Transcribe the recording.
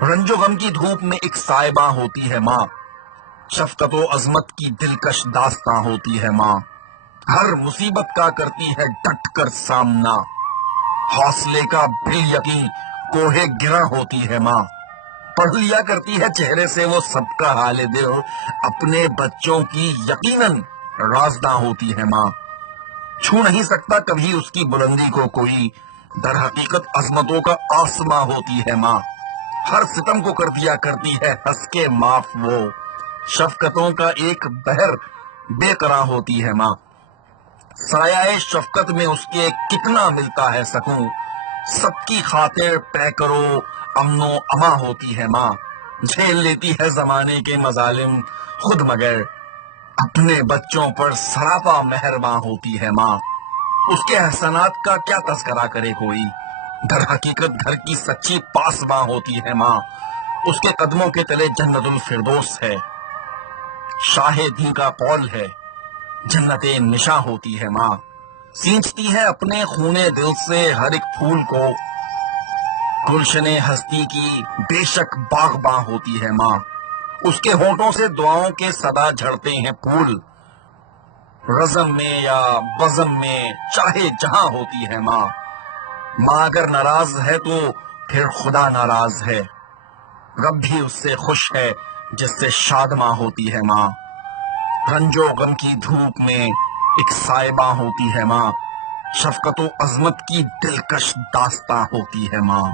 رنج و غم کی دھوپ میں ایک سائبہ ہوتی ہے ماں، شفقت و عظمت کی دلکش داستاں ہوتی ہے ماں، ہر مصیبت کا کرتی ہے ڈٹ کر سامنا، حوصلے کا بل یقین کوہ گرا ہوتی ہے ماں، پڑھ لیا کرتی ہے چہرے سے وہ سب کا حال دل، اپنے بچوں کی یقیناً رازداں ہوتی ہے ماں، چھو نہیں سکتا کبھی اس کی بلندی کو کوئی، در حقیقت عظمتوں کا آسماں ہوتی ہے ماں، ہر ستم کو کر دیا کرتی ہے ہنس کے معاف وہ، شفقتوں کا ایک بحر بے قرار ہوتی ہے ماں، سایہ شفقت میں اس کے کتنا ملتا ہے سکون، سب کی خاطر پے کرو امن و اما ہوتی ہے ماں، جھیل لیتی ہے زمانے کے مظالم خود مگر اپنے بچوں پر سراپا مہرباں ہوتی ہے ماں، اس کے احسانات کا کیا تذکرہ کرے کوئی، در حقیقت گھر کی سچی پاسباں ہوتی ہے ماں، اس کے قدموں کے تلے جنت الفردوس ہے، شاہ دین کا قول ہے جنت نشاں ہوتی ہے ماں، سینچتی ہے اپنے خونے دل سے ہر ایک پھول کو، گلشن ہستی کی بے شک باغباں ہوتی ہے ماں، اس کے ہونٹوں سے دعاؤں کے صدا جھڑتے ہیں پھول، رزم میں یا بزم میں چاہے جہاں ہوتی ہے ماں، ماں اگر ناراض ہے تو پھر خدا ناراض ہے، رب بھی اس سے خوش ہے جس سے شاد ماں ہوتی ہے ماں، رنج و غم کی دھوپ میں ایک سائبہ ہوتی ہے ماں، شفقت و عظمت کی دلکش داستاں ہوتی ہے ماں۔